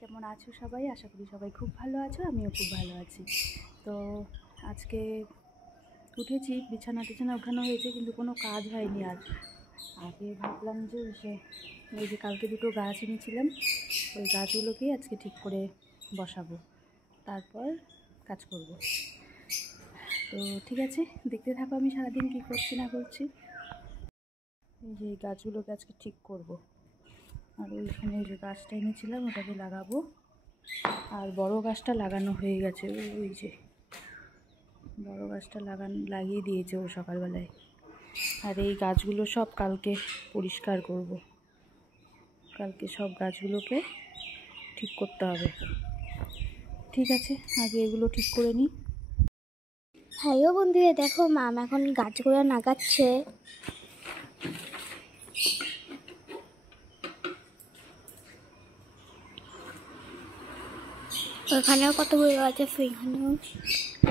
কেমন আছো সবাই? আশা করি সবাই খুব ভালো আছো, আমিও খুব ভালো আছি। তো আজকে উঠেছি, বিছানা টিছানা ওঠানো হয়েছে, কিন্তু কোনো কাজ হয়নি। আর আগে ভাবলাম যে এই যে কালকে দুটো গাছ এনেছিলাম, ওই গাছগুলোকেই আজকে ঠিক করে বসাবো, তারপর কাজ করব। তো ঠিক আছে, দেখতে থাকো আমি সারাদিন কী করছি না করছি। এই যে গাছগুলোকে আজকে ঠিক করব। আর ওইখানে যে গাছটা এনেছিলাম ওটাকে লাগাবো। আর বড় গাছটা লাগানো হয়ে গেছে, ওই যে বড় গাছটা লাগিয়ে দিয়েছে ও সকালবেলায়। আর এই গাছগুলো সব কালকে পরিষ্কার করব। কালকে সব গাছগুলোকে ঠিক করতে হবে। ঠিক আছে, আগে এগুলো ঠিক করে নিই। হ্যালো বন্ধুরা, দেখো মাম এখন গাছগুলো লাগাচ্ছে। ওখানেও কতগুলো গাছ আছে, এখানেও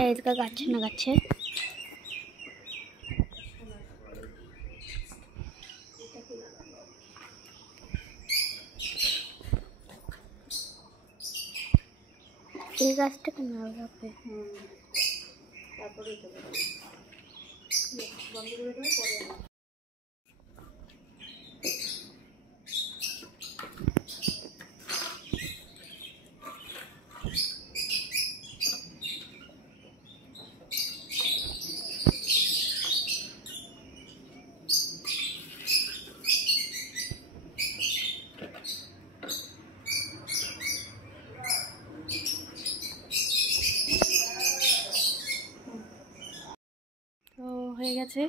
এদিকে গাছ লাগাচ্ছে। এই গাছটা কেন লাগাবে? তারপরে বন্ধ করে দেবো পরে। তো হয়ে গেছে,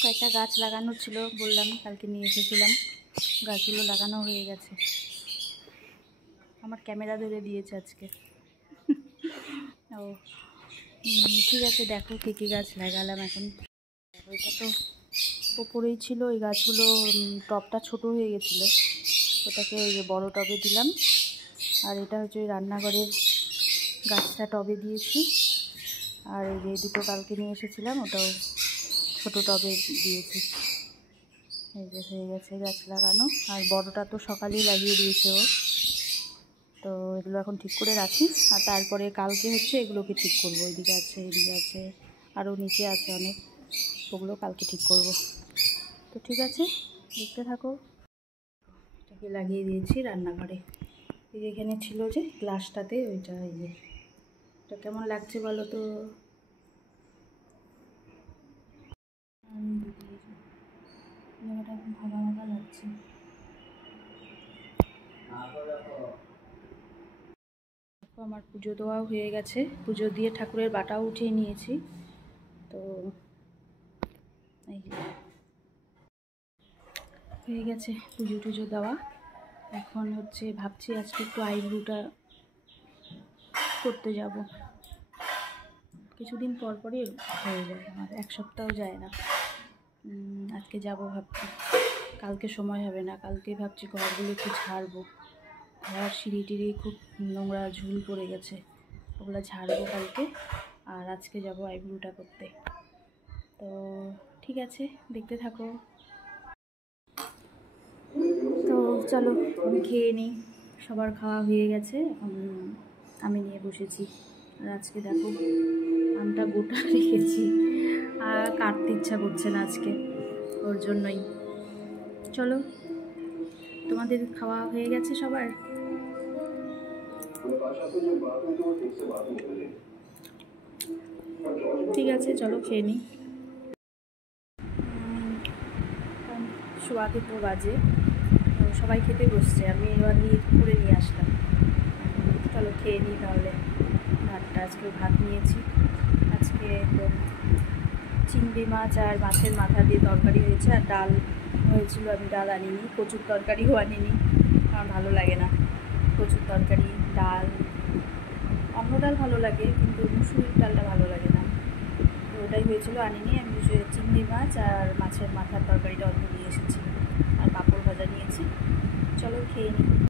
কয়েকটা গাছ লাগানোর ছিল, বললাম কালকে নিয়ে এসেছিলাম, গাছগুলো লাগানো হয়ে গেছে। আমার ক্যামেরা ধরে দিয়েছে আজকে। ও ঠিক আছে, দেখো কী কী গাছ লাগালাম এখন। ওইটা তো ওপরেই ছিল, ওই গাছগুলো টবটা ছোট হয়ে গেছিলো, ওটাকে ওই যে বড়ো টবে দিলাম। আর এটা হচ্ছে ওই রান্নাঘরের গাছটা টবে দিয়েছি। আর এই যে দুটো কালকে নিয়ে এসেছিলাম, ওটাও ছোট টবে দিয়েছি। এই যে হয়ে গেছে গাছ লাগানো। আর বড়টা তো সকালেই লাগিয়ে দিয়েছে ও। তো এগুলো এখন ঠিক করে রাখি, আর তারপরে কালকে হচ্ছে এগুলোকে ঠিক করবো। এদিকে আছে, এদিকে আছে, আরও নিচে আছে অনেক, ওগুলো কালকে ঠিক করব। তো ঠিক আছে, দেখতে থাকো। এটাকে লাগিয়ে দিয়েছি রান্নাঘরে। এই যে এখানে ছিল যে গ্লাসটাতে, ওইটা এই যে এটা কেমন লাগছে বলো তো? জায়গাটা এখন ফাঁকা ফাঁকা লাগছে। আমার পুজো দেওয়াও হয়ে গেছে, পুজো দিয়ে ঠাকুরের বাটাও উঠিয়ে নিয়েছি। তো এই হয়ে গেছে পুজো টুজো দেওয়া। এখন হচ্ছে ভাবছি আজকে একটু আইব্রুটা করতে যাব। কিছুদিন পর পরই হয়ে যায় আমার, এক সপ্তাহ যায় না। আজকে যাব ভাবছি, কালকে সময় হবে না। কালকে ভাবছি ঘরগুলো একটু ঝাড়বো, ঘর সিঁড়ি টিড়ি খুব নোংরা ঝুল পড়ে গেছে, ওগুলো ঝাড়বো কালকে। আর আজকে যাব আইব্রুটা করতে। তো ঠিক আছে, দেখতে থাকো। তো চলো আমি খেয়ে নিই, সবার খাওয়া হয়ে গেছে, এখন আমি নিয়ে বসেছি। আর আজকে দেখো আমটা গোটা রেখেছি, আর কাটতে ইচ্ছা করছে না আজকে, ওর জন্যই। চলো, তোমাদের খাওয়া হয়ে গেছে সবার? ঠিক আছে, চলো খেয়ে নিই। 2:15 বাজে, সবাই খেতে বসছে, আমি এবার করে নিয়ে আসলাম। চলো খেয়ে নিই তাহলে। ভাতটা আজকে ভাত নিয়েছি, আজকে চিংড়ি মাছ আর মাছের মাথা দিয়ে তরকারি হয়েছে, আর ডাল হয়েছিল। আমি ডাল আনিনি, কচুর তরকারিও আনিনি, আমার ভালো লাগে না কচুর তরকারি। ডাল, অন্য ডাল ভালো লাগে, কিন্তু মুসুরির ডালটা ভালো লাগে না। তো ওটাই হয়েছিল, আনিনি। আমি চিংড়ি মাছ আর মাছের মাথার তরকারিটা অল্প নিয়ে এসেছি, আর পাঁপড় ভাজা নিয়েছি। চলো খেয়ে নিই।